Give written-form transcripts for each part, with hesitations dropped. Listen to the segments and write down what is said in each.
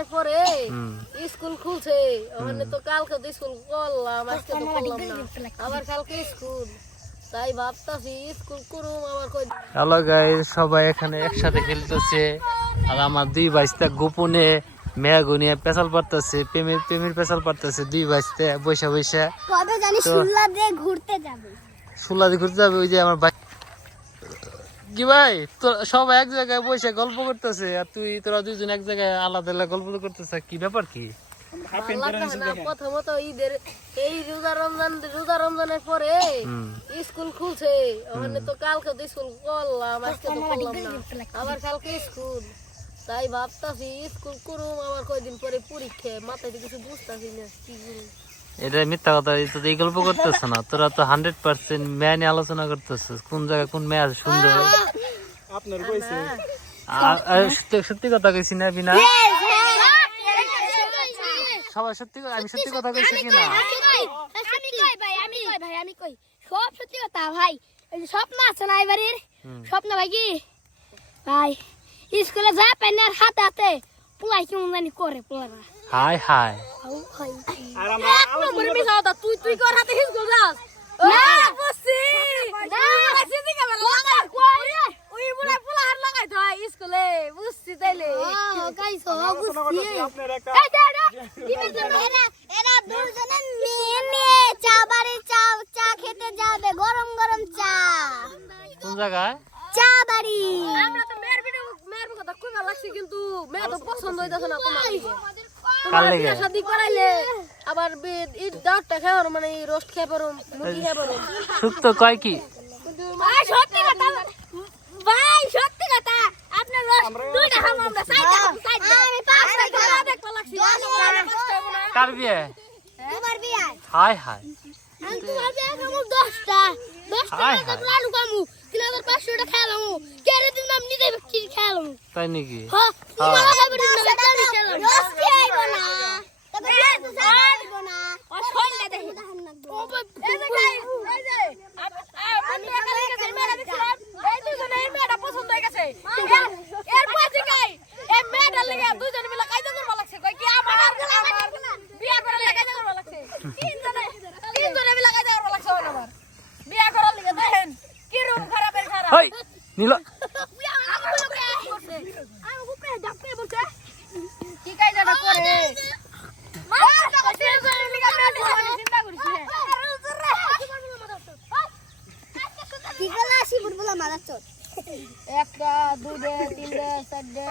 রমজানের পরে স্কুল খুলছে, ওখানে তো কালকে তো স্কুল করলাম, আজকে তো করলাম না, আবার কালকে স্কুল, তাই ভাবতাছি স্কুল করুম আবার কই। হ্যালো গাইস, সবাই এখানে একসাথে খেলতেছে আর আমার দুই বাইশটা গোপনে মেয়াগো নিয়ে পেছাল পারতেছে, প্রেমের পেছাল পারতেছে দুই বাইশটা বৈশা বৈশা। কবে জানি সুল্লা দিয়ে ঘুরতে যাবে, সুল্লা দিয়ে ঘুরতে যাবে। ওই যে আমার ভাই কি ভাই, সবাই এক জায়গায় বসে গল্প করতেছে আর তোরা দুইজন এক জায়গায় আলাদা আলাদা গল্প করতেছে, কি ব্যাপার কি? প্রথমত ঈদের এই রোজা রমজানের পরে স্কুল খুলছে, ওখানে তো কালকে তো স্কুল করলাম, আজকে তো করলাম না, আবার কালকে স্কুল, তাই ভাবতাছি স্কুল করুম আবার কয়দিন পরে পরীক্ষা, মাথায় কিছু বুঝতাছি না কি করুম। এটা মিথ্যা কথা, এই গল্প করতেছ না, তোরা তো 100% মেয়ে নিয়ে আলোচনা করতেছিস, কোন জায়গায় কোন মেয়ে আছে সুন্দর। আপনার কইছে সত্যি কথা কইছি না বিনা? সবাই সত্যি কথা, আমি সত্যি কথা কইছি কিনা? আমি কই সব সত্যি কথা ভাই। এই যে স্বপ্ন আছে না এবারের স্বপ্ন ভাই, কি ভাই স্কুলে যা পেনার হাতে হাতে পুলাই কেমন জানি করে পোলারা। হাই হাই, আর আমরা আলোচনা তুই কর হাতে স্কুল যাস না বুঝছি না সিদ্ধি কে বলা ওই বুড়া পোলা হাত লাগাই তো স্কুলে, বুঝছি তাইলে কাইছো আলোচনা বুঝছি। করতেছি আপনার একটা এরা দুজনে নিয়ে চা বাড়ি চা খেতে যাবে, গরম গরম চা। কোন জায়গায়? চা বাড়ি। আমরা তো মেয়ের কথা খুব ভালো লাগছে, কিন্তু মেয়ে তো পছন্দ হইতাছে না তোমার দিকে। কার তোমার লেগে? বিয়ে শাদী করাইলে আবার ঈদ দাওয়াতটা খাওয়ার মানে রোস্ট খেয়ে পারো, মুরগি খেয়ে পারো, সত্য কয় কি? ভাই সত্যি কথা, ভাই সত্যি কথা, আপনার রস দুইটা খাবো আমরা, সাইডটা সাইডটা। আমি পাঁচটা খাবো, দেখতে লাগছে কার বিয়ে? তোমার বিয়ে। হাই হাই, আমি তোমার বিয়ে খাবো 10টা হাই হাই, টাকা আলু খাবো, 3500 টাকা খেলামু, কেরে দিন আমি নিজে কি খেলামু। তাই নাকি? হ্যাঁ তোমার খাবো না, আমি খেলাম। রস খাইবো না, তবে খাইবো না। ও শোনলে দেখি ও এই যে গাই, এই যে আমি এখানে গেছে মেয়েটা দেখছিলাম, এই দুজনে এই মেয়েটা পছন্দ হয়ে গেছে, এর পরে গাই এই মেয়েটার লাগি দুজনে মিলে কাইজা করবা লাগছে, কই কি আমার বিয়া করার লাগি কাইজা করবা লাগছে, তিনজনে মিলে কাইজা করবা লাগছে আমার বিয়া করার লাগি। দেখেন কি রুম খারাপের খারাপ, হেই নীল, কি কাইজাটা করে একটা দুইটা তিনটা চারটা।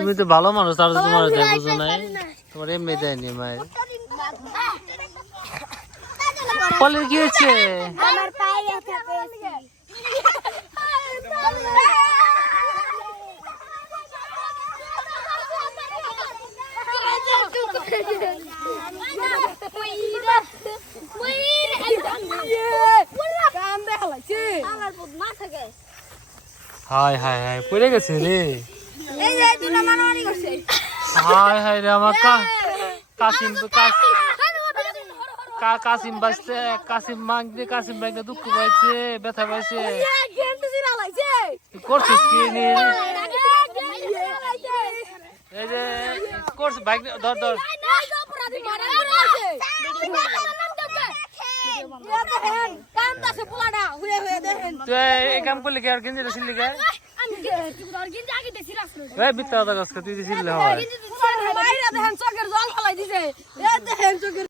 তুমি তো ভালো মানুষ, আর তোমার বুঝো নাই, তোমার এমনি দেয়নি মায়ের। ফলের কি হয়েছে? আমার পায়ে ব্যথা পেয়েছে। হাই হাই হাই, পড়ে গেছে রে। হাই হাই রে, আমার কাসিম বাঁচতে, কাসিম মাগতে, কাসিম বাইকে দুঃখ পাইছে, ব্যথা পাইছে। করছিস কি নি? এই যে করছিস বাইক ধর ধর। তুই এই কাম করলি কি আর গেঞ্জি ছিলি কে? এই মিথ্যা কথা কস, তুই ছিলি হয়।